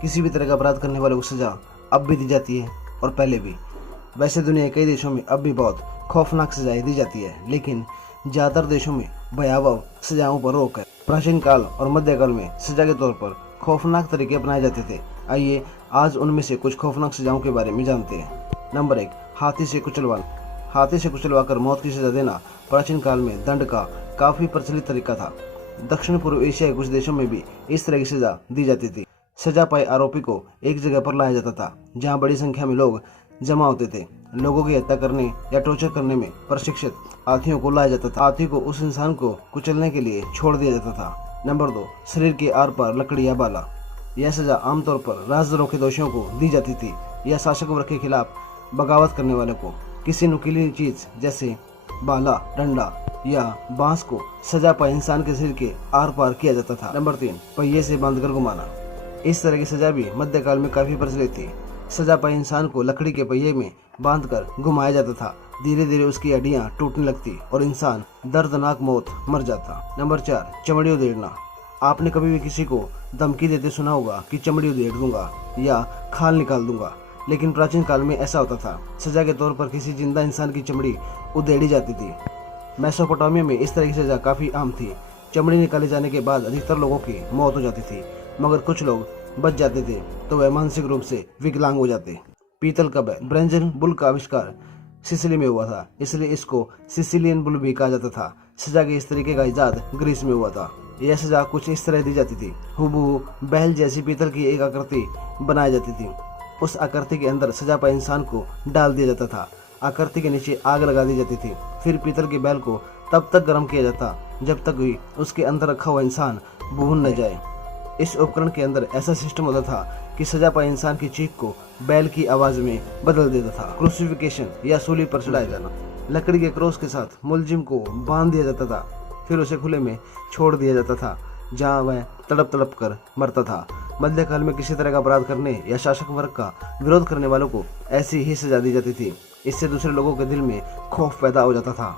किसी भी तरह का अपराध करने वालों को सजा अब भी दी जाती है और पहले भी। वैसे दुनिया के कई देशों में अब भी बहुत खौफनाक सजाएं दी जाती है, लेकिन ज़्यादातर देशों में भयावह सजाओं पर रोक है। प्राचीन काल और मध्यकाल में सजा के तौर पर खौफनाक तरीके अपनाए जाते थे। आइए आज उनमें से कुछ खौफनाक सजाओं के बारे में जानते हैं। नंबर 1, हाथी से कुचलवाना। हाथी से कुचलवाकर मौत की सजा देना प्राचीन काल में दंड का काफी प्रचलित तरीका था। दक्षिण पूर्व एशिया के कुछ देशों में भी इस तरह की सजा दी जाती थी। सजा पाए आरोपी को एक जगह पर लाया जाता था जहां बड़ी संख्या में लोग जमा होते थे। लोगों की हत्या करने या टॉर्चर करने में प्रशिक्षित हाथियों को लाया जाता था। हाथी को उस इंसान को कुचलने के लिए छोड़ दिया जाता था। नंबर 2, शरीर के आर पार लकड़ी या बाला। यह सजा आमतौर पर राजद्रोह के दोषियों को दी जाती थी या शासक वर्ग के खिलाफ बगावत करने वालों को। किसी नुकीली चीज जैसे बाला, डंडा या बांस को सजा पाए इंसान के शरीर के आर पार किया जाता था। नंबर 3, पहिए से बांधकर घुमाना। इस तरह की सजा भी मध्यकाल में काफी प्रचलित थी। सजा पाए इंसान को लकड़ी के पहिए में बांधकर घुमाया जाता था। धीरे धीरे उसकी हड्डियां टूटने लगती और इंसान दर्दनाक मौत मर जाता। नंबर 4, चमड़ी उधेड़ना। आपने कभी भी किसी को धमकी देते सुना होगा कि चमड़ी उधेड़ दूंगा या खाल निकाल दूंगा, लेकिन प्राचीन काल में ऐसा होता था। सजा के तौर पर किसी जिंदा इंसान की चमड़ी उधेड़ी जाती थी। मेसोपोटामिया में इस तरह की सजा काफी आम थी। चमड़ी निकाले जाने के बाद अधिकतर लोगों की मौत हो जाती थी, मगर कुछ लोग बच जाते थे तो वह मानसिक रूप से विकलांग हो जाते। पीतल का ब्रेंजन बुल का आविष्कार सिसिली में हुआ था, इसलिए इसको सिसिलियन बुल भी कहा जाता था। सजा के इस तरीके का इजाद ग्रीस में हुआ था। यह सजा कुछ इस तरह दी जाती थी। हुबहू बैल जैसी पीतल की एक आकृति बनाई जाती थी। उस आकृति के अंदर सजा पाए इंसान को डाल दिया जाता था। आकृति के नीचे आग लगा दी जाती थी। फिर पीतल के बैल को तब तक गर्म किया जाता जब तक भी उसके अंदर रखा हुआ इंसान भून न जाए। इस उपकरण के अंदर ऐसा सिस्टम होता था कि सजा पाए इंसान की चीख को बैल की आवाज में बदल देता था। क्रूसिफिकेशन या सूली पर चढ़ाया जाना। लकड़ी के क्रॉस के साथ मुलजिम को बांध दिया जाता था, फिर उसे खुले में छोड़ दिया जाता था जहां वह तड़प तड़प कर मरता था। मध्यकाल में किसी तरह का अपराध करने या शासक वर्ग का विरोध करने वालों को ऐसी ही सजा दी जाती थी। इससे दूसरे लोगों के दिल में खौफ पैदा हो जाता था।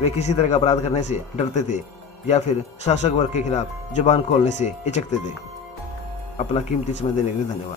वे किसी तरह का अपराध करने से डरते थे या फिर शासक वर्ग के खिलाफ जुबान खोलने से हिचकते थे। अपना कीमती समय देने के लिए धन्यवाद।